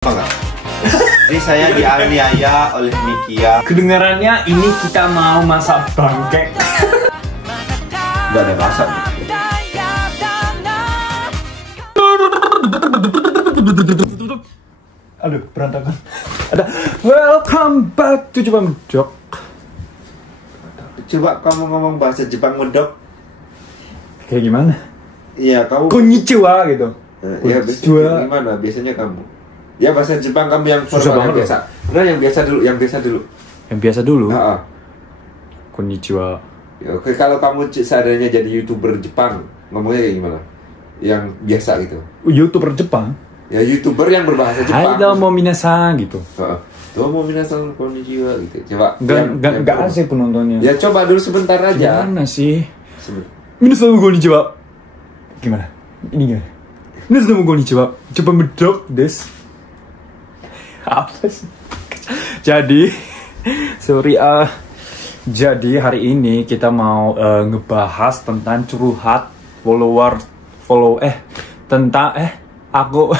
Enggak. Jadi saya dianiaya oleh Mikia. Kedengarannya ini kita mau masak bangkek. Gak ada rasa. Aduh, berantakan. Ada welcome back to Jepang Medok. Coba kamu ngomong bahasa Jepang Medok. Kayak gimana? Iya, kamu. Konnichiwa gitu. Ya, biasanya gimana? Biasanya kamu. Ya bahasa Jepang kamu yang formal biasa. Nah, yang biasa dulu, yang biasa dulu. Yang biasa dulu. Heeh. Konnichiwa. Ya, oke, kalau kamu seadanya jadi YouTuber Jepang, ngomongnya kayak gimana? Yang biasa gitu. YouTuber Jepang. Ya YouTuber yang berbahasa Jepang. Hai domo minasan gitu. Heeh. Domo minasan konnichiwa gitu. Coba. Enggak asik penontonnya. Ya coba dulu sebentar aja. Gimana sih? Sebentar. Minasan konnichiwa. Gimana? Ini gimana? Minasan konnichiwa. Jepang Medok des. Apa sih? Jadi sorry jadi hari ini kita mau ngebahas tentang curhat tentang aku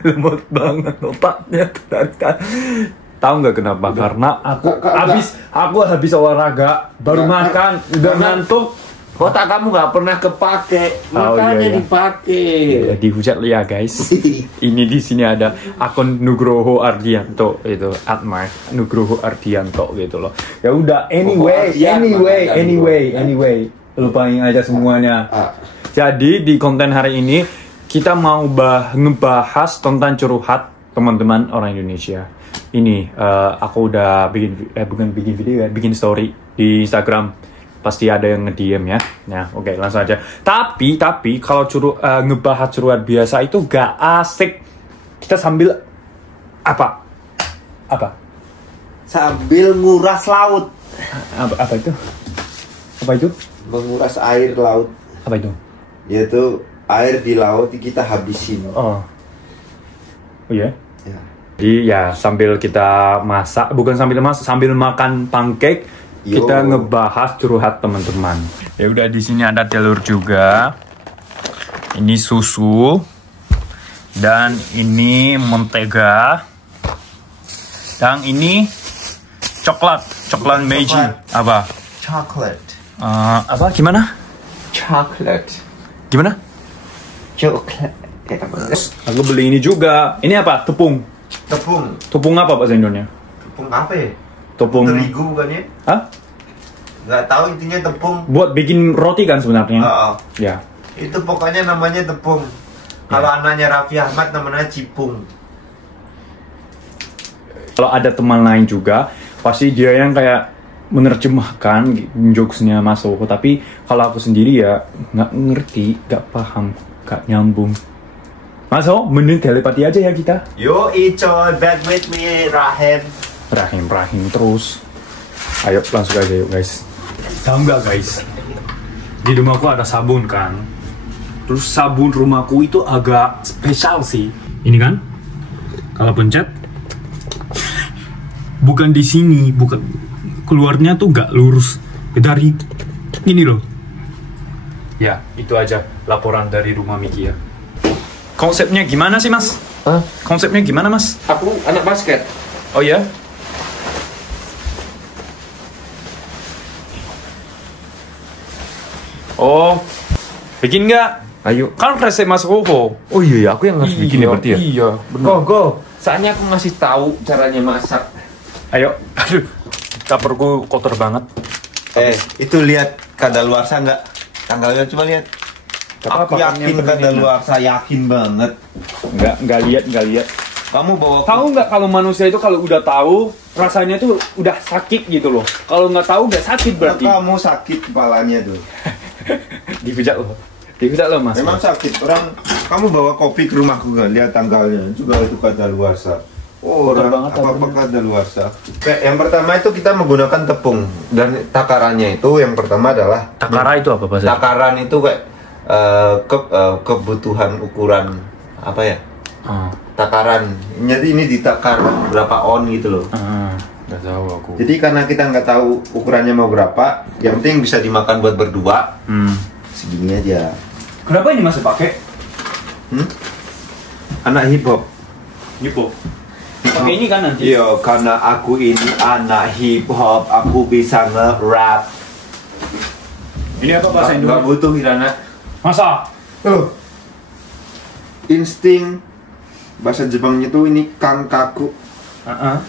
lemot banget otaknya kan. Tahu nggak kenapa? Karena aku habis olahraga baru makan udah ngantuk. Otak kamu nggak pernah kepake, makanya dipakai. Ya, dihujat ya guys. Ini di sini ada akun Nugroho Ardianto itu @Nugroho Ardianto gitu loh. Ya udah anyway lupain aja semuanya. Jadi di konten hari ini kita mau ngebahas tentang curhat teman-teman orang Indonesia. Ini aku udah bikin story di Instagram. Pasti ada yang nge-DM ya. Nah, oke, langsung aja. Tapi kalau ngebahas curhat biasa itu gak asik. Kita sambil apa? Sambil nguras laut. Apa itu? Apa itu? Menguras air laut. Apa itu? Yaitu air di laut kita habisin. Oh iya? Ya. Jadi ya sambil kita masak, bukan sambil masak, sambil makan pancake. Kita ngebahas curhat teman-teman. Ya udah, di sini ada telur juga. Ini susu. Dan ini mentega. Dan ini coklat Meiji. Apa? Chocolate. Apa? Gimana? Chocolate. Gimana? Coklat. Aku beli ini juga. Ini apa? Tepung. Tepung apa bahasa Indonesia? Tepung apa ya? Tepung terigu bukannya? Hah? Nggak tahu, intinya tepung. Buat bikin roti kan sebenarnya? Ya. Itu pokoknya namanya tepung. Kalau anaknya Raffi Ahmad namanya cipung. Kalau ada teman lain juga, pasti dia yang kayak menerjemahkan jokesnya Mas Soho. Tapi kalau aku sendiri ya nggak ngerti, nggak paham, nggak nyambung. Mas Soho, mending telepati aja ya kita. Yo, it's all back with me, Rahim terus. Ayo langsung aja yuk guys. Tahu nggak guys, di rumahku ada sabun kan. Terus sabun rumahku itu agak spesial sih. Ini kan, kalau pencet, bukan di sini, bukan keluarnya tuh nggak lurus dari ini loh. Ya itu aja laporan dari rumah Mikia. Konsepnya gimana sih mas? Konsepnya gimana mas? Aku anak basket. Oh ya? Oh, bikin nggak? Ayo. Kan resep Mas Soho. Oh iya, aku yang harus bikin ya berarti ya? Iya, benar. Go. Saatnya aku ngasih tahu caranya masak. Ayo. Aduh, dapurku kotor banget. Itu lihat kadaluarsa nggak? Tanggalnya coba lihat. Aku yakin kadaluarsa, yakin banget. Nggak lihat. Kamu bawa. Tahu nggak kalau manusia itu kalau udah tahu rasanya tuh udah sakit gitu loh. Kalau nggak tahu nggak sakit berarti. Kamu sakit kepalanya tuh. Dihujat loh mas. Memang sakit. Kamu bawa kopi ke rumahku kan? Lihat tanggalnya. Juga itu kadaluarsa. Apa kadaluarsa? Yang pertama itu kita menggunakan tepung dan takarannya itu yang pertama adalah. Takara itu apa bahasa? Takaran itu kayak kebutuhan ukuran apa ya? Takaran. Jadi ini ditakar berapa on gitu loh. Nggak tahu aku. Jadi karena kita nggak tahu ukurannya mau berapa, yang penting bisa dimakan buat berdua. Segini aja. Kenapa ini masih pakai? Anak hip hop. Nipo. Oke, ini kan nanti. Iya, karena aku ini anak hip hop, aku bisa nge-rap. Ini apa bahasa Indonesia? Gak butuh Hirana. Masa? Insting. Bahasa Jepangnya tuh ini kankaku.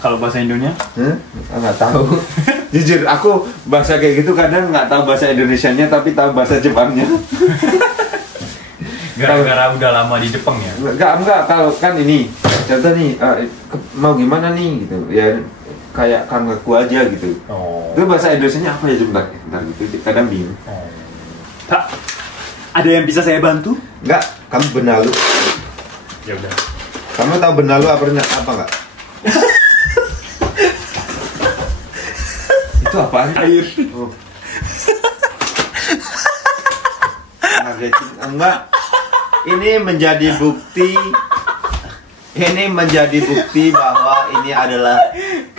Kalau bahasa Indonesia? Nggak tahu. Jujur, aku bahasa kayak gitu kadang nggak tahu bahasa Indonesianya tapi tahu bahasa Jepangnya. Gara-gara udah lama di Jepang ya? Enggak, kalau kan ini contoh nih, mau gimana nih gitu ya, kayak kankaku aja gitu. Itu bahasa Indonesianya apa ya, bentar gitu, kadang bingung. Pak, ada yang bisa saya bantu? Enggak, kamu benalu. Ya udah. Kamu tahu benalu apa enggak? Itu apaan? Air. Enggak. Ini menjadi bukti bahwa ini adalah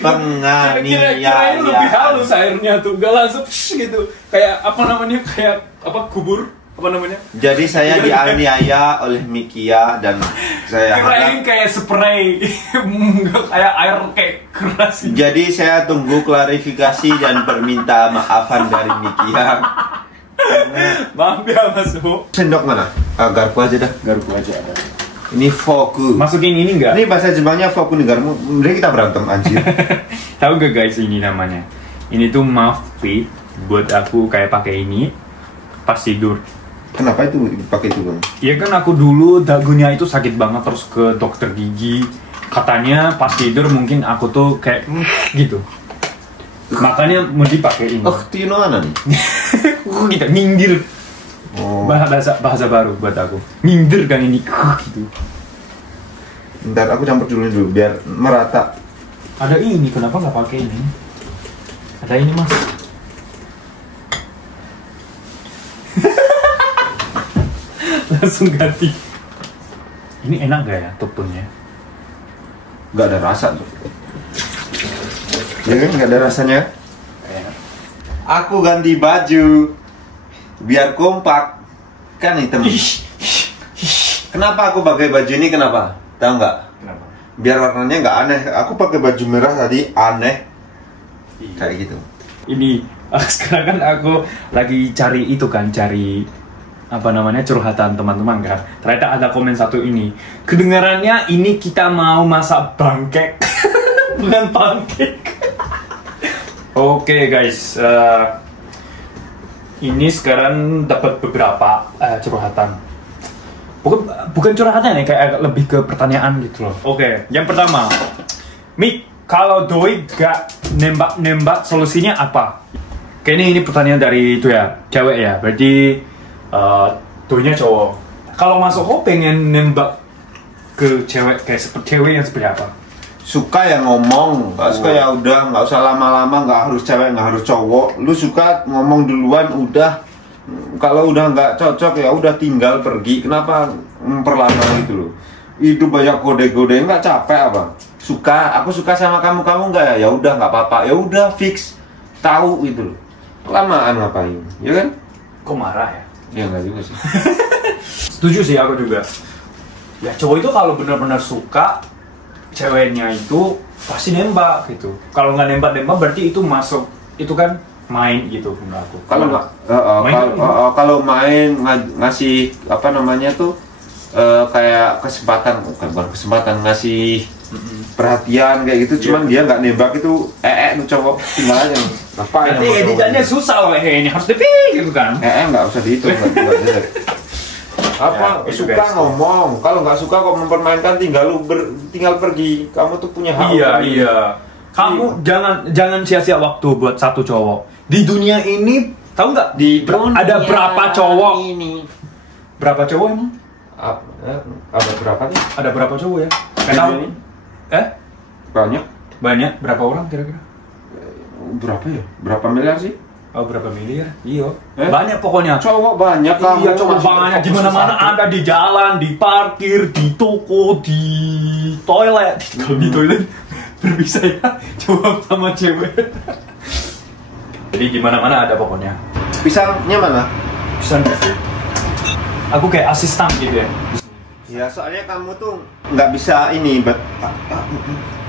penganiayaan. Lebih halus airnya tuh, gak langsung gitu. Kayak apa namanya? Kayak apa, kubur? Apa namanya? Jadi saya dianiaya oleh Mikia dan saya kirain kayak spray. Kayak air kayak keras. Jadi saya tunggu klarifikasi dan permintaan maafan dari Mikia. Maaf ya Mas Ho. Sendok mana? Garpu aja dah. Garpu aja ada. Ini foku. Masukin ini enggak? Ini bahasa Jepangnya foku nih, garmu. Mending kita berantem anjir. Tahu gak guys, ini namanya? Ini tuh mouthpiece buat aku kayak pakai ini pas tidur. Kenapa itu pakai itu, Bang? Ya kan aku dulu dagunya itu sakit banget, terus ke dokter gigi. Katanya pas tidur mungkin aku tuh kayak gitu. Makanya mau dipakai ini. Tino mana nih? Kita minggir. Bahasa baru buat aku. Minggir kan ini gitu. Bentar, aku campur dulu biar merata. Ada ini, kenapa nggak pakai ini? Ada ini Mas. Langsung ganti. Ini enak gak ya toppingnya? Gak ada rasa tuh. Ya kan, gak ada rasanya. Aku ganti baju biar kompak. Kan hitam. Kenapa aku pakai baju ini? Kenapa? Tahu nggak? Kenapa? Biar warnanya nggak aneh. Aku pakai baju merah tadi aneh. Kayak gitu. Ini sekarang kan aku lagi cari itu kan, cari apa namanya, curhatan teman-teman kan. Ternyata ada komen satu ini. Kedengarannya ini kita mau masak bangkek. Bukan pancake. Oke guys, ini sekarang dapat beberapa curhatan. Bukan curhatan ya, kayak agak lebih ke pertanyaan gitu loh. Oke, yang pertama, Mik, kalau doi gak nembak solusinya apa? Kayaknya ini pertanyaan dari itu ya, cewek ya. Berarti doinya cowok. Kalau Mas Ho pengen nembak ke cewek, kayak cewek yang seperti apa? Suka ya ngomong, nggak suka ya udah, nggak usah lama-lama, nggak harus cewek, nggak harus cowok. Lu suka ngomong duluan udah. Kalau udah nggak cocok ya udah tinggal pergi. Kenapa memperlama gitu loh? Hidup banyak kode-kode, nggak capek apa? Aku suka sama kamu nggak ya? Ya udah nggak apa-apa, ya udah fix, tahu gitu loh. Lamaan ngapain, ya kan? Kok marah ya? Ya nggak juga sih. Setuju sih aku juga. Ya cowok itu kalau benar-benar suka ceweknya itu pasti nembak gitu. Kalau nggak nembak berarti itu masuk, itu kan main gitu menurut aku. Kalau kalau main ngasih apa namanya tuh kayak kesempatan, bukan kesempatan, ngasih perhatian kayak gitu, cuman dia nggak nembak itu tuh cowok tinggal aja. Ngapain? Nanti editannya susah loh, ini harus dipik gitu kan. Nggak usah dihitung. Apa ya, suka ngomong, kalau nggak suka kok mempermainkan, tinggal pergi. Kamu tuh punya hak. Iya. Kamu jangan sia-sia waktu buat satu cowok di dunia ini. Tahu nggak? Ada berapa cowok? Berapa cowok emang? Ada berapa nih? Ada berapa cowok ya? Nggak tahu. Banyak. Berapa orang kira-kira? Berapa ya? Berapa miliar sih? Oh, berapa miliar? Iya. Banyak pokoknya. Cowok banyak. Iya, cowok banyak. Di mana-mana ada, di jalan, di parkir, di toko, di toilet. Kalau di toilet berbisa ya, cowok sama cewek. Jadi di mana-mana ada pokoknya. Pisangnya mana? Pisang sih. Aku kayak asisten gitu ya. Ya, soalnya kamu tuh nggak bisa ini,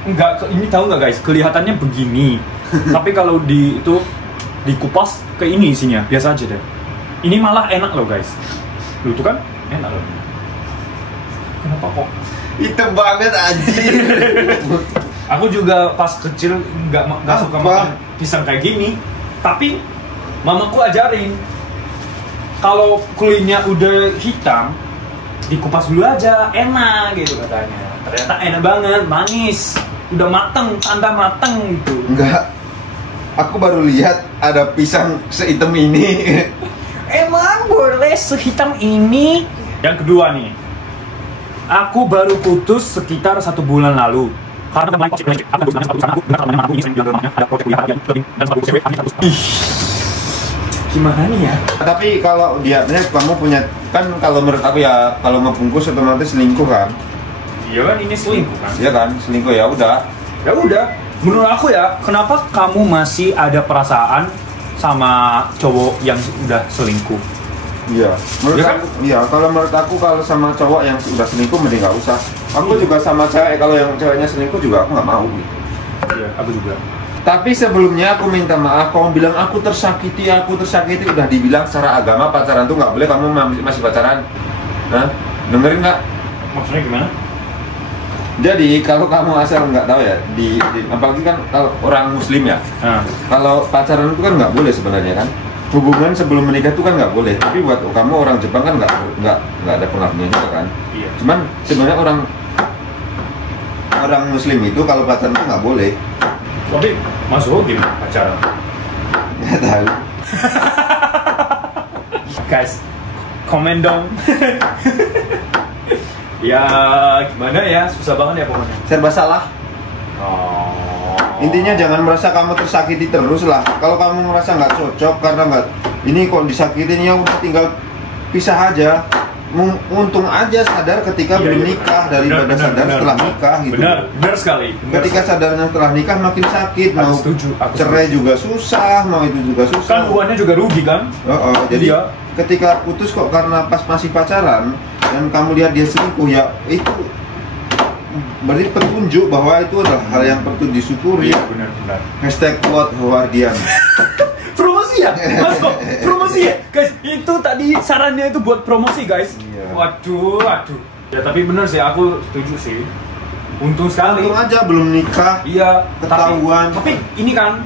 Enggak, ini tahu nggak guys, kelihatannya begini. Tapi kalau dikupas ke ini isinya, biasa aja deh. Ini malah enak loh guys. Loh, itu kan enak loh. Kenapa kok? hitam banget anjir. Aku juga pas kecil nggak suka makan pisang kayak gini. Tapi mamaku ajarin, kalau kulitnya udah hitam, dikupas dulu aja, enak gitu katanya. Ternyata enak banget, manis. Udah mateng, tanda mateng gitu. Enggak. Aku baru lihat ada pisang sehitam ini. Emang boleh sehitam ini? Yang kedua nih, aku baru putus sekitar 1 bulan lalu. Karena gimana nih ya? Tapi kalau dianya kamu punya, kan kalau menurut aku ya, kalau ngebungkus otomatis selingkuh kan? Iya kan, ini selingkuh kan? Iya kan, selingkuh ya udah. Ya udah, menurut aku ya, kenapa kamu masih ada perasaan sama cowok yang udah selingkuh? Iya, menurut Ya kan? aku, iya kalau menurut aku kalau sama cowok yang udah selingkuh mending nggak usah. Aku juga sama cewek, kalau yang ceweknya selingkuh juga aku nggak mau gitu. Iya, aku juga. Tapi sebelumnya aku minta maaf, kamu bilang aku tersakiti, udah dibilang secara agama pacaran tuh nggak boleh, kamu masih pacaran. Nah, dengerin nggak? Maksudnya gimana? Jadi kalau kamu asal nggak tahu ya, apalagi kan kalau orang muslim ya, kalau pacaran itu kan nggak boleh sebenarnya kan. Hubungan sebelum menikah itu kan nggak boleh. Tapi buat kamu orang Jepang kan nggak ada pengaruhnya juga kan. Iya. Cuman sebenarnya orang muslim itu kalau pacaran itu nggak boleh. Tapi masuk gimana pacaran? Nggak tahu. Guys, komen dong. Ya gimana ya, susah banget ya pokoknya. Serba salah. Oh. Intinya jangan merasa kamu tersakiti terus lah. Kalau kamu merasa nggak cocok karena nggak ini kok disakitin, ya udah tinggal pisah aja. Untung aja sadar ketika belum nikah daripada sadar setelah nikah gitu. Benar sekali. Ketika sadarnya setelah nikah makin sakit, Aku mau setuju. cerai juga susah, mau itu juga susah. Kan uangnya juga rugi kan? Jadi Iya. ketika putus kok karena pas masih pacaran dan kamu lihat dia selingkuh, ya itu berarti petunjuk bahwa itu adalah hal yang perlu disyukuri. Iya, benar. Hashtag quote Howardian. Promosi ya? Masuk, promosi ya? Guys, itu tadi sarannya itu buat promosi guys. Iya. Waduh. Ya tapi bener sih, aku setuju sih. Untung sekali. Untung aja belum nikah. Iya, Ketahuan. Tapi ini kan,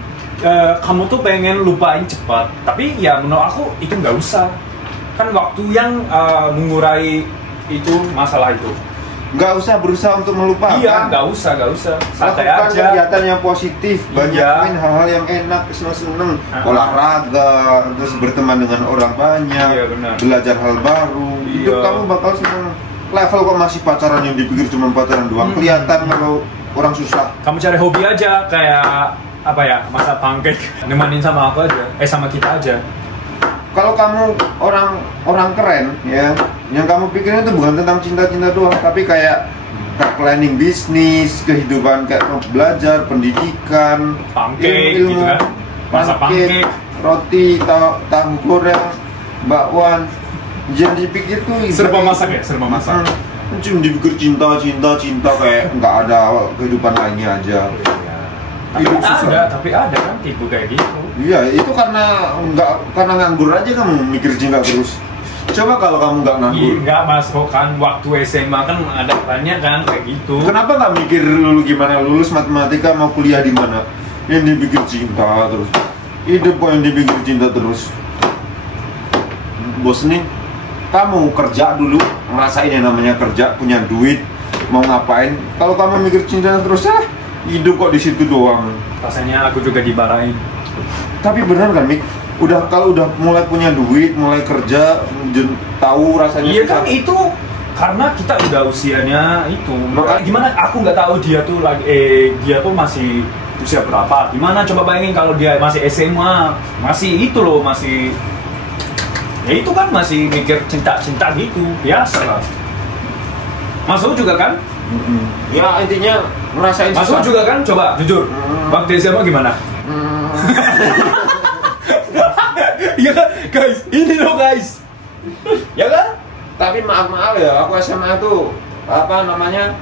kamu tuh pengen lupain cepat. Tapi ya menurut aku itu nggak usah. Kan waktu yang mengurai itu masalah itu. Nggak usah berusaha untuk melupakan. Iya, nggak usah. Santai Lakukan aja. kegiatan yang positif, banyakin hal-hal yang enak, seneng-seneng, olahraga, terus berteman dengan orang banyak, Iya, benar. belajar hal baru. Iya. Hidup kamu bakal seneng. Level kok masih pacaran yang dipikir cuma pacaran doang, kelihatan kalau orang susah. Kamu cari hobi aja, kayak apa ya, masak pancake, nemanin sama aku aja, sama kita aja. Kalau kamu orang keren ya, yang kamu pikirin itu bukan tentang cinta-cinta doang, tapi kayak planning bisnis, kehidupan, kayak belajar, pendidikan, Pancake gitu kan, masak pancake, roti, tahu goreng, bakwan. Jangan dipikir tuh serba masak ya, serba masak. Cuma dipikir cinta kayak nggak ada kehidupan lainnya aja. Tapi ada kan tipe kayak gitu. Iya, itu karena nganggur aja kamu mikir cinta terus. Coba kalau kamu nggak nganggur. Iya, nggak masuk kan, waktu SMA kan ada banyak kan kayak gitu. Kenapa nggak mikir dulu gimana lulus matematika mau kuliah di mana? Yang dipikir cinta terus. Hidup kok yang dipikir cinta terus. Bosenin. Kamu kerja dulu, ngerasain yang namanya kerja, punya duit, mau ngapain? Kalau kamu mikir cinta terus, hidup kok di situ doang. Rasanya aku juga dibarain. Tapi benar kan, Mik? Kalau udah mulai punya duit, mulai kerja, tahu rasanya. Iya kan, itu karena kita udah usianya itu. Gimana? Aku nggak tahu dia tuh dia tuh masih usia berapa? Gimana? Coba bayangin kalau dia masih SMA, masih itu loh, masih. Ya itu kan masih mikir cinta gitu, biasa lah. Masuk juga kan? Ya intinya ngerasain susah. Masuk juga kan? Coba jujur. Waktu SMA gimana? Iya kan, guys? Ini loh guys. Ya kan? Tapi maaf ya, aku SMA tuh apa namanya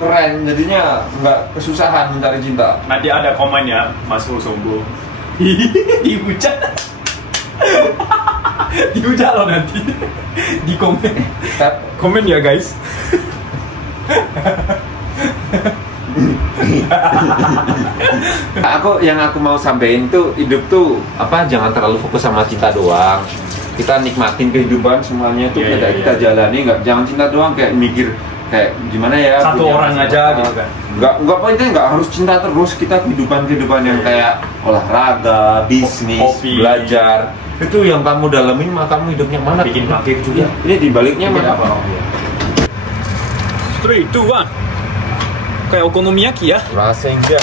keren, jadinya nggak kesusahan mencari cinta. Nanti ada komennya, Mas Ul sombong. Dihujat. Dihujat loh nanti. Di komen. Komen ya guys. Yang aku mau sampein tuh, hidup tuh apa, jangan terlalu fokus sama cinta doang. Kita nikmatin kehidupan semuanya tuh kita jalani, jangan cinta doang kayak mikir kayak gimana ya satu orang aja gitu kan. Nggak poinnya nggak harus cinta terus, kita kehidupan yang kayak olahraga, bisnis, hobi, belajar. Itu yang kamu dalamin, maka kamu hidupnya mana? Bikin pakai juga. Ini dibaliknya mana? Apa? 3, 2, 1. Kayak okonomiyaki ya. Rasanya.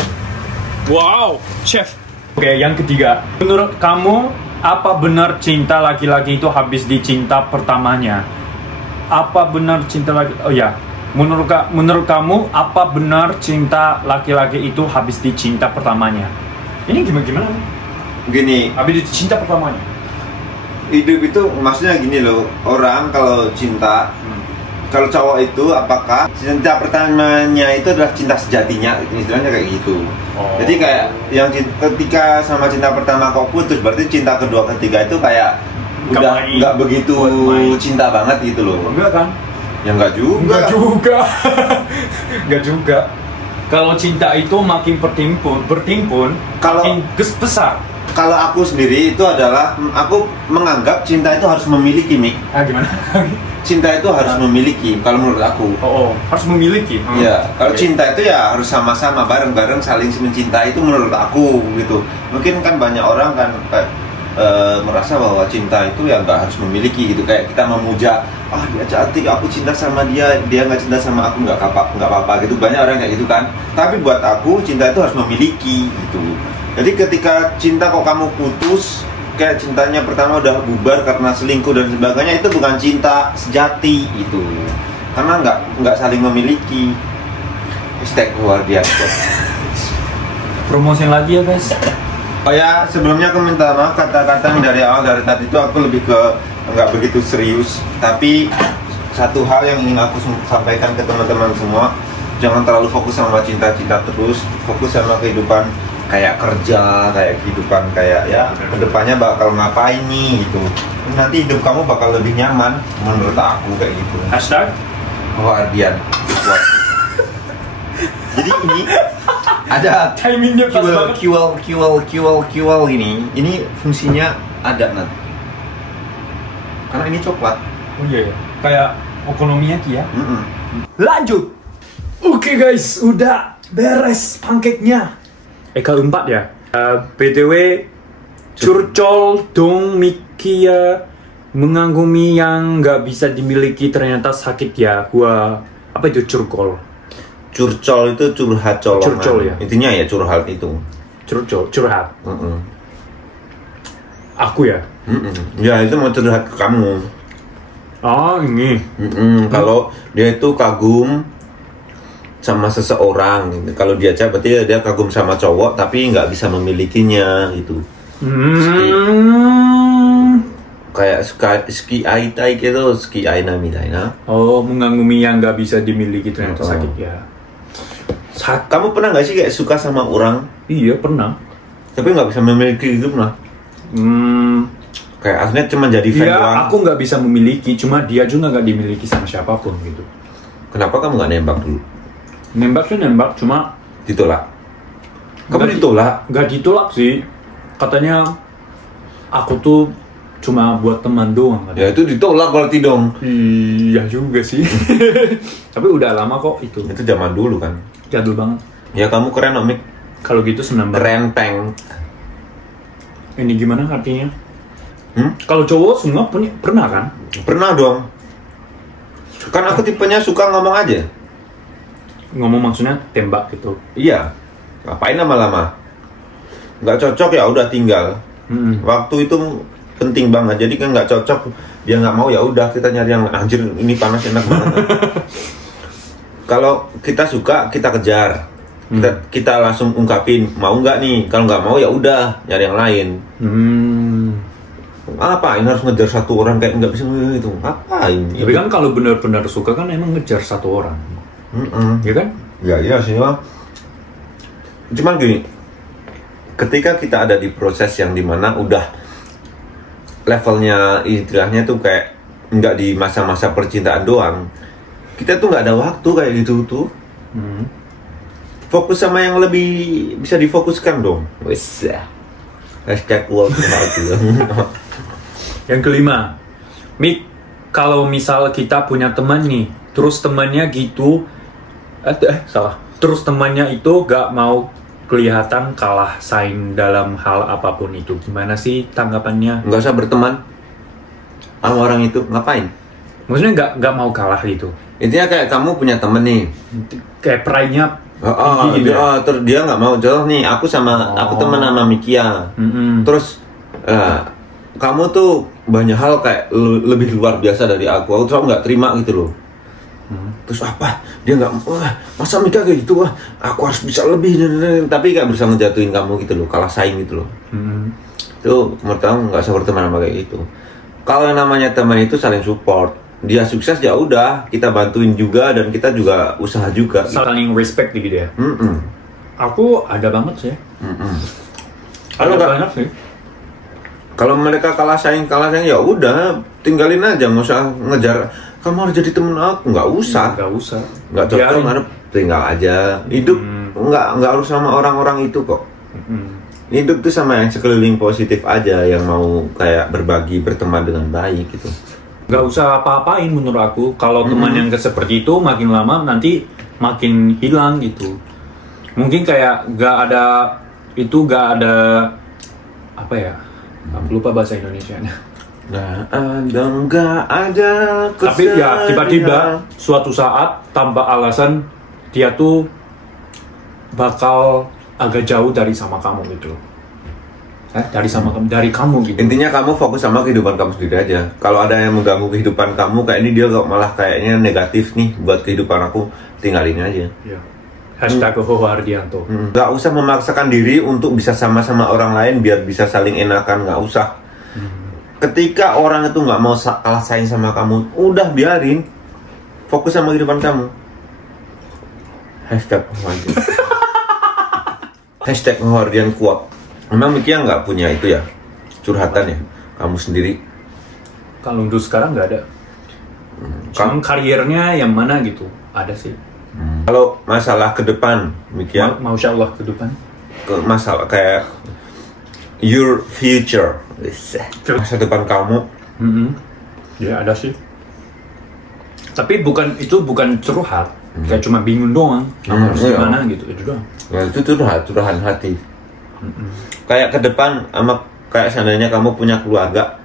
Wow, chef. Oke, yang ketiga. Menurut kamu, apa benar cinta laki-laki itu habis di cinta pertamanya? Apa benar cinta laki? Oh ya, menurut kamu, apa benar cinta laki-laki itu habis di cinta pertamanya? Ini gimana? Gini, habis di cinta pertamanya. Hidup itu maksudnya gini loh, orang kalau cinta. Kalau cowok itu apakah cinta pertamanya itu adalah cinta sejatinya, istilahnya kayak gitu. Jadi kayak yang ketika sama cinta pertama kau putus, berarti cinta kedua ketiga itu kayak udah nggak begitu cinta banget gitu loh. Enggak kan? Ya enggak juga. Enggak juga. Kalau cinta itu makin bertimpun, makin besar. Kalau aku sendiri itu adalah, aku menganggap cinta itu harus memiliki, Mik. Gimana? Cinta itu harus memiliki, kalau menurut aku. Harus memiliki. Iya, kalau cinta itu ya harus sama-sama, bareng-bareng, saling mencintai, itu menurut aku gitu. Mungkin kan banyak orang kan merasa bahwa cinta itu ya nggak harus memiliki gitu, kayak kita memuja, dia cantik, aku cinta sama dia nggak cinta sama aku, nggak apa-apa gitu. Banyak orang kayak gitu kan. Tapi buat aku cinta itu harus memiliki gitu. Jadi ketika cinta kok kamu putus, kayak cintanya pertama udah bubar karena selingkuh dan sebagainya, itu bukan cinta sejati itu, karena nggak saling memiliki. Hashtag luar biasa. Promosi lagi ya guys. Oh ya, sebelumnya aku minta maaf, kata-kata yang dari awal dari tadi itu aku lebih ke nggak begitu serius. Tapi satu hal yang ingin aku sampaikan ke teman-teman semua, jangan terlalu fokus sama cinta-cinta terus, fokus sama kehidupan, kayak kerja, kayak kehidupan, kayak ya kedepannya bakal ngapain nih gitu. Nanti hidup kamu bakal lebih nyaman, menurut aku kayak gitu. Hashtag Ardian. Jadi ini ada timingnya pas banget. QL ini fungsinya ada nanti. Karena ini coklat. Oh iya ya. Kayak okonomiyaki ya. Lanjut. Oke guys, udah beres pancake-nya. Keempat ya. BTW curcol dong Mikia mengagumi yang nggak bisa dimiliki ternyata sakit ya. Apa itu curcol? Curcol itu curhat colongan. Curcol ya. Intinya ya curhat itu. Curhat. Aku ya. Ya itu mau curhat ke kamu. Ini. Kalau dia itu kagum sama seseorang, kalau dia cewek berarti dia kagum sama cowok tapi nggak bisa memilikinya gitu. Kayak ski aitai gitu, ski aina midaina. Mengagumi yang nggak bisa dimiliki ternyata sakit ya. Kamu pernah nggak sih kayak suka sama orang? Iya pernah. Tapi nggak bisa memiliki gitu pernah? Kayak aslinya cuma jadi fan doang. Iya, aku nggak bisa memiliki, cuma dia juga nggak dimiliki sama siapapun gitu. Kenapa kamu nggak nembak dulu? Nembak, cuma ditolak. Kamu ditolak? Gak ditolak sih. Katanya aku tuh cuma buat teman doang. Ya itu ditolak berarti dong. Iya juga sih. Tapi udah lama kok itu. Itu zaman dulu kan. Jadul banget. Ya kamu keren Omik. Kalau gitu senang banget. Keren peng. Ini gimana artinya? Kalau cowok semua pernah kan? Pernah dong. Kan aku tipenya suka ngomong aja. Ngomong maksudnya tembak gitu. Iya. Ngapain lama-lama? Nggak cocok ya udah tinggal. Waktu itu penting banget. Jadi kan nggak cocok, dia nggak mau ya udah kita nyari yang anjir ini panas enak banget. Kalau kita suka kita kejar. Kita langsung ungkapin mau nggak nih. Kalau nggak mau ya udah nyari yang lain. Ngapain harus ngejar satu orang kayak nggak bisa itu? Ngapain? Tapi kan kalau benar-benar suka kan emang ngejar satu orang. Ya kan? Ya sih Bang. Cuman gini, ketika kita ada di proses yang dimana udah levelnya istilahnya tuh kayak nggak di masa-masa percintaan doang, kita tuh nggak ada waktu kayak gitu tuh. Fokus sama yang lebih bisa difokuskan dong. Wes. Hashtag world gitu. Yang kelima, Mik, kalau misal kita punya teman nih, terus temannya gitu, terus temannya itu gak mau kelihatan kalah saing dalam hal apapun itu, gimana sih tanggapannya? Nggak usah berteman sama orang itu, ngapain? Maksudnya gak mau kalah gitu? Intinya kayak kamu punya temen nih, kayak pride-nya gitu ya? Terus dia nggak mau. Contoh nih, aku teman sama Mikia. Terus kamu tuh banyak hal kayak lebih luar biasa dari aku tuh nggak terima gitu loh. Terus apa? Dia nggak, masa Mika kayak gitu, aku harus bisa lebih. Tapi nggak bisa ngejatuhin kamu gitu loh, kalah saing gitu loh. Itu menurut kamu nggak usah berteman sama kayak gitu. Kalau yang namanya teman itu saling support. Dia sukses ya udah, kita bantuin juga dan kita juga usaha juga. Saling respect gitu ya. Aku ada banget sih. Ada banget sih. Kalau mereka kalah saing ya udah, tinggalin aja, nggak usah ngejar. Kamu harus jadi temen aku, nggak usah. Nggak cocok, harus tinggal aja. Hidup nggak harus sama orang-orang itu kok. Hidup tuh sama yang sekeliling positif aja, yang mau kayak berbagi, berteman dengan baik gitu. Gak usah apa-apain menurut aku. Kalau teman yang seperti itu makin lama nanti makin hilang gitu. Mungkin kayak gak ada apa ya? Aku lupa bahasa Indonesianya. Gak ada. Tapi ya tiba-tiba suatu saat tanpa alasan dia tuh bakal agak jauh dari sama kamu gitu. Dari kamu gitu. Intinya kamu fokus sama kehidupan kamu sendiri aja. Kalau ada yang mengganggu kehidupan kamu, kayak ini dia malah kayaknya negatif nih buat kehidupan aku, tinggalin aja. Ya. Hashtag Hoho Ardianto. Gak usah memaksakan diri untuk bisa sama-sama orang lain biar bisa saling enakan, gak usah. Ketika orang itu gak mau kalah saing sama kamu, udah biarin. Fokus sama kehidupan kamu. Hashtag Hoho Ardian. Hashtag Hoho Ardian kuat. Memang Mikia nggak punya itu ya, curhatan ya, kamu sendiri? Kalau untuk sekarang nggak ada. Cuman karirnya yang mana gitu, ada sih. Kalau masalah ke depan, Mikia? Masya Allah ke depan? Masalah kayak your future, masa depan kamu? Ya ada sih. Tapi itu bukan curhat, kayak cuma bingung doang, harus gimana gitu, itu doang. Nah, itu curhat hati. Kayak ke depan, kayak seandainya kamu punya keluarga,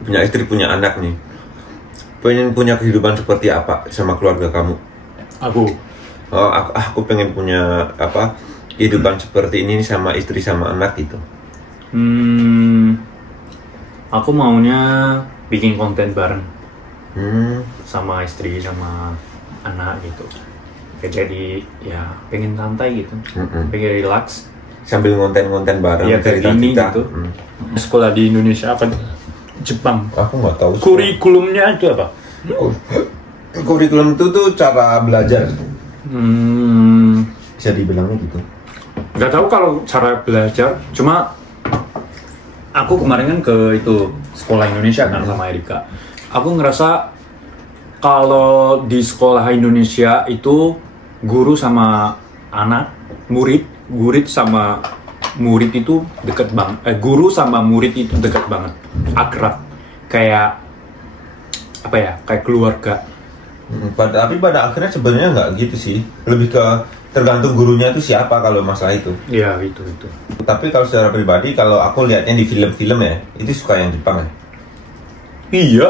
punya istri, punya anak nih, pengen punya kehidupan seperti apa sama keluarga kamu? Aku pengen punya kehidupan seperti ini sama istri sama anak gitu. Aku maunya bikin konten bareng sama istri sama anak gitu. Jadi ya pengen santai gitu, pengen relax. Sambil ngonten-ngonten bareng, ya, cerita-cerita gitu. Sekolah di Indonesia apa? Jepang. Aku nggak tahu. Kurikulumnya itu apa? Kurikulum itu tuh cara belajar. Bisa dibilangnya gitu. Nggak tahu kalau cara belajar. Cuma aku kemarin kan ke itu sekolah Indonesia kan sama Erika. Aku ngerasa kalau di sekolah Indonesia itu guru sama anak, murid sama murid itu dekat banget. Guru sama murid itu dekat banget, akrab, kayak apa ya, kayak keluarga. Tapi pada akhirnya sebenarnya nggak gitu sih, lebih ke tergantung gurunya itu siapa kalau masalah itu. Iya itu. Tapi kalau secara pribadi, kalau aku lihatnya di film-film ya, itu suka yang Jepang ya. Iya.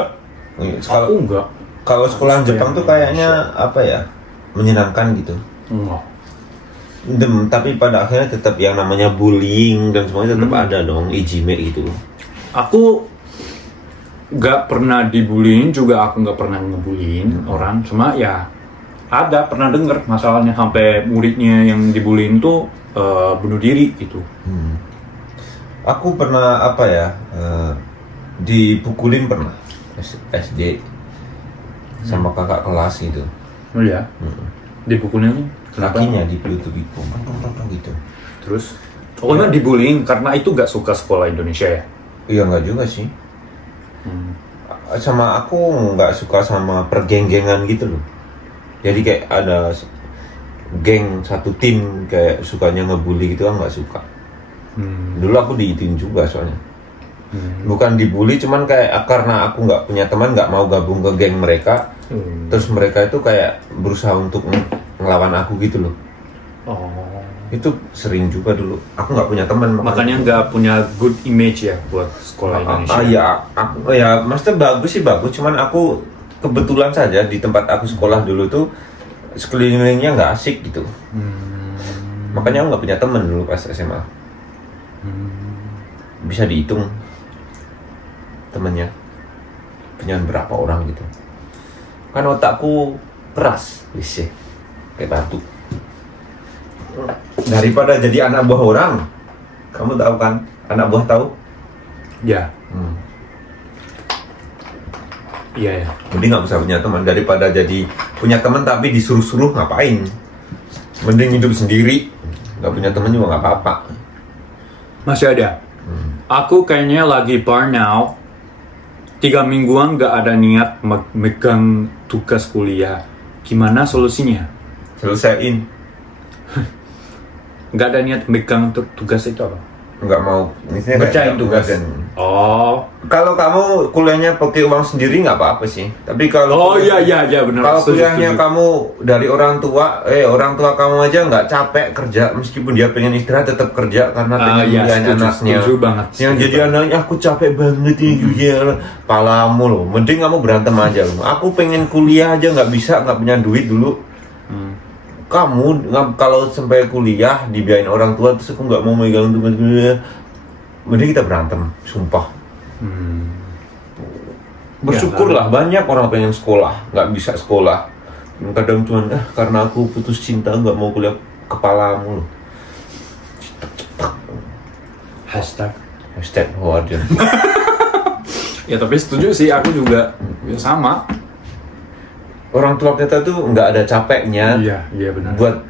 Aku enggak. Kalau sekolah Jepang tuh kayaknya apa ya, menyenangkan gitu. Enggak. Tapi pada akhirnya tetap yang namanya bullying dan semuanya tetap ada dong, ijime gitu. Aku nggak pernah dibullying juga, aku nggak pernah ngebullying orang. Cuma ya ada pernah denger masalahnya sampai muridnya yang dibullying tuh bunuh diri gitu. Aku pernah apa ya? Dipukulin pernah SD sama kakak kelas gitu. Oh ya? Dipukulnya kenapa? Kakinya dipukul gitu. Terus? Oh, memang dibullying karena itu gak suka sekolah Indonesia ya? Iya nggak juga sih. Sama aku nggak suka sama pergeng-gengan gitu loh. Jadi kayak ada geng satu tim kayak sukanya ngebully gitu, kan nggak suka. Dulu aku diitin juga soalnya. Bukan dibully, cuman kayak karena aku nggak punya teman, nggak mau gabung ke geng mereka. Terus mereka itu kayak berusaha untuk ngelawan aku gitu loh. Itu sering juga dulu. Aku nggak punya teman, makanya nggak punya good image ya buat sekolah Indonesia. Maksudnya bagus sih bagus. Cuman aku kebetulan saja di tempat aku sekolah dulu tuh sekelilingnya nggak asik gitu. Makanya aku nggak punya teman dulu pas SMA. Bisa dihitung temennya, punya berapa orang gitu. Kan otakku keras, bisa kayak batu. Daripada jadi anak buah orang, kamu tahu kan? Anak buah tahu? Ya. Iya ya. Mending nggak usah punya teman daripada jadi punya teman tapi disuruh-suruh ngapain? Mending hidup sendiri, nggak punya teman juga nggak apa-apa. Masih ada. Aku kayaknya lagi burnout. 3 mingguan nggak ada niat megang tugas kuliah. Gimana solusinya? Selesaiin. Nggak ada niat megang tugas itu apa? Nggak mau, misalnya bacain tugas. Oh, kalau kamu kuliahnya pakai uang sendiri nggak apa-apa sih. Tapi kalau iya benar. Kalau kuliahnya kamu dari orang tua kamu aja nggak capek kerja, meskipun dia pengen istirahat tetap kerja karena pengen kuliahnya anaknya. Setuju banget. Yang jadi anaknya aku capek banget ini palamu loh. Mending kamu berantem aja loh. Aku pengen kuliah aja nggak bisa, nggak punya duit dulu. Kamu kalau sampai kuliah dibiayain orang tua terus aku nggak mau megang tugas kuliah, mending kita berantem, sumpah. Bersyukurlah banyak orang pengen sekolah nggak bisa sekolah, kadang cuman karena aku putus cinta nggak mau kuliah, kepalamu loh. Hashtag wajar. Ya tapi setuju sih, aku juga ya sama. Orang tua kita tuh nggak ada capeknya. Iya benar. Buat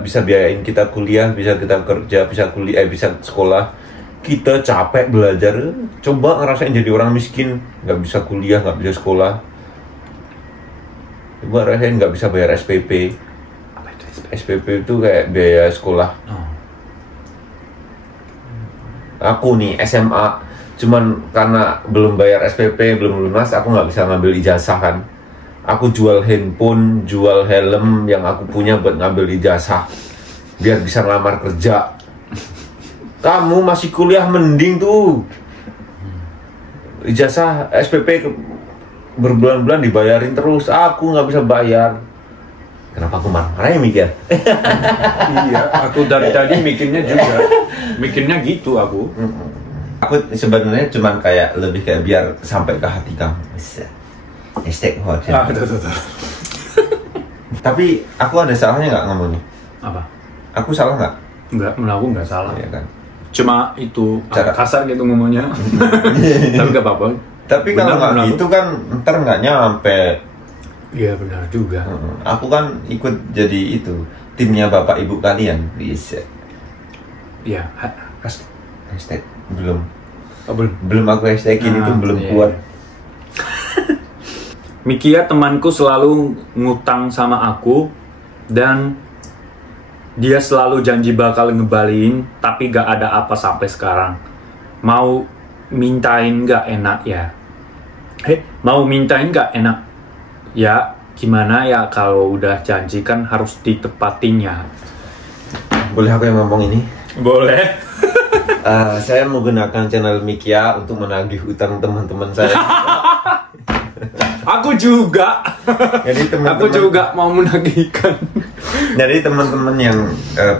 bisa biayain kita kuliah, bisa kita kerja, bisa bisa sekolah. Kita capek belajar, coba ngerasain jadi orang miskin, nggak bisa kuliah, nggak bisa sekolah. Coba rasain nggak bisa bayar SPP. Apa itu SPP? SPP itu kayak biaya sekolah. Aku nih SMA, cuman karena belum bayar SPP, belum lunas, aku nggak bisa ngambil ijazah kan. Aku jual handphone, jual helm yang aku punya buat ngambil ijazah biar bisa ngelamar kerja. Kamu masih kuliah mending tuh. Ijazah SPP berbulan-bulan dibayarin terus, aku nggak bisa bayar. Kenapa aku marah ya mikir? Iya, aku dari tadi mikirnya gitu aku. Aku sebenarnya cuman kayak lebih kayak biar sampai ke hati kamu. Hashtag hotel. Tapi aku ada salahnya nggak ngomongnya? Apa? Aku salah nggak? Enggak, menurut aku nggak salah. Iya kan? Cuma itu kasar gitu ngomongnya. Tapi nggak apa-apa. Tapi kalau nggak gitu kan ntar nggak nyampe. Iya benar juga. Aku kan ikut jadi itu timnya bapak ibu kalian. Bisa. Iya. Hashtag belum. Belum aku hashtagin itu belum kuat. Mikia temanku selalu ngutang sama aku dan dia selalu janji bakal ngebaliin, tapi gak ada apa sampai sekarang. Mau mintain gak enak ya? Mau mintain gak enak? Ya gimana ya, kalau udah janji kan harus ditepatinya. Boleh aku yang ngomong ini? Boleh. Saya menggunakan channel Mikia untuk menagih utang teman-teman saya. Aku juga. Jadi aku juga mau menagihkan. Jadi teman-teman yang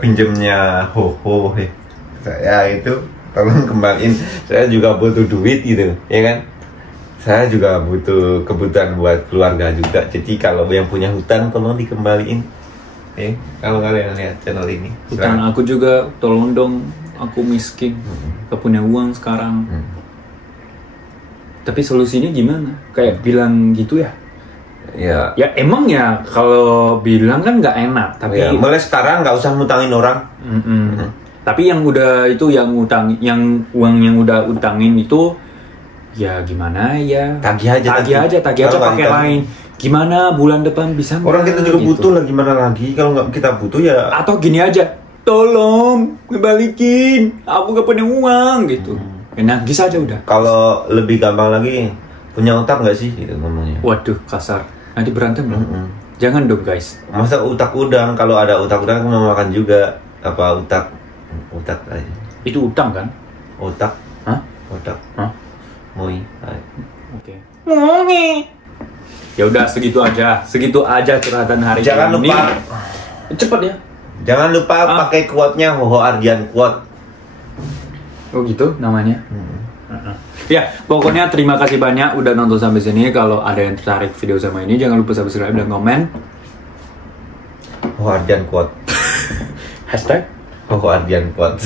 pinjamnya saya itu tolong kembaliin. Saya juga butuh duit gitu, ya kan? Saya juga butuh kebutuhan buat keluarga juga. Jadi kalau yang punya hutang tolong dikembaliin. Kalau kalian lihat channel ini. Dan aku juga tolong dong, aku miskin, gak punya uang sekarang. Tapi solusinya gimana? Kayak bilang gitu ya? Ya emang ya kalau bilang kan nggak enak. Tapi mulai sekarang nggak usah ngutangin orang. Tapi yang udah itu yang utang, yang uang yang udah utangin itu ya gimana ya? Tagih aja pakai lain. Gimana bulan depan bisa? Orang kita juga gitu. Butuh lah, gimana lagi kalau nggak kita butuh ya? Atau gini aja, tolong ngebalikin, aku gak punya uang gitu. Nangis aja udah. Kalau lebih gampang lagi, punya utang nggak sih? Gitu ngomongnya. Waduh, kasar. Nanti berantem loh. Jangan dong guys. Masa utak udang? Kalau ada utak udang aku mau makan juga. Apa utak aja. Itu utang kan? Otak. Hah? Otak. Hah? Moi. Oke. Moi. Ya udah segitu aja curhatan hari ini. Jangan lupa. Cepet ya. Jangan lupa pakai quote-nya Hoho Ardian quote. Oh gitu namanya. Ya, pokoknya terima kasih banyak udah nonton sampai sini. Kalau ada yang tertarik video sama ini, jangan lupa subscribe dan komen. Hoho Ardian quote. Hashtag Hoho Ardian quote.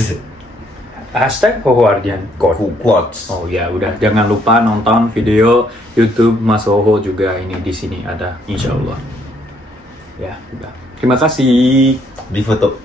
Hashtag Hoho Ardian quotes. Oh ya, udah jangan lupa nonton video YouTube Mas Hoho juga ini di sini ada, insya Allah. Ya, udah. Terima kasih. Di foto.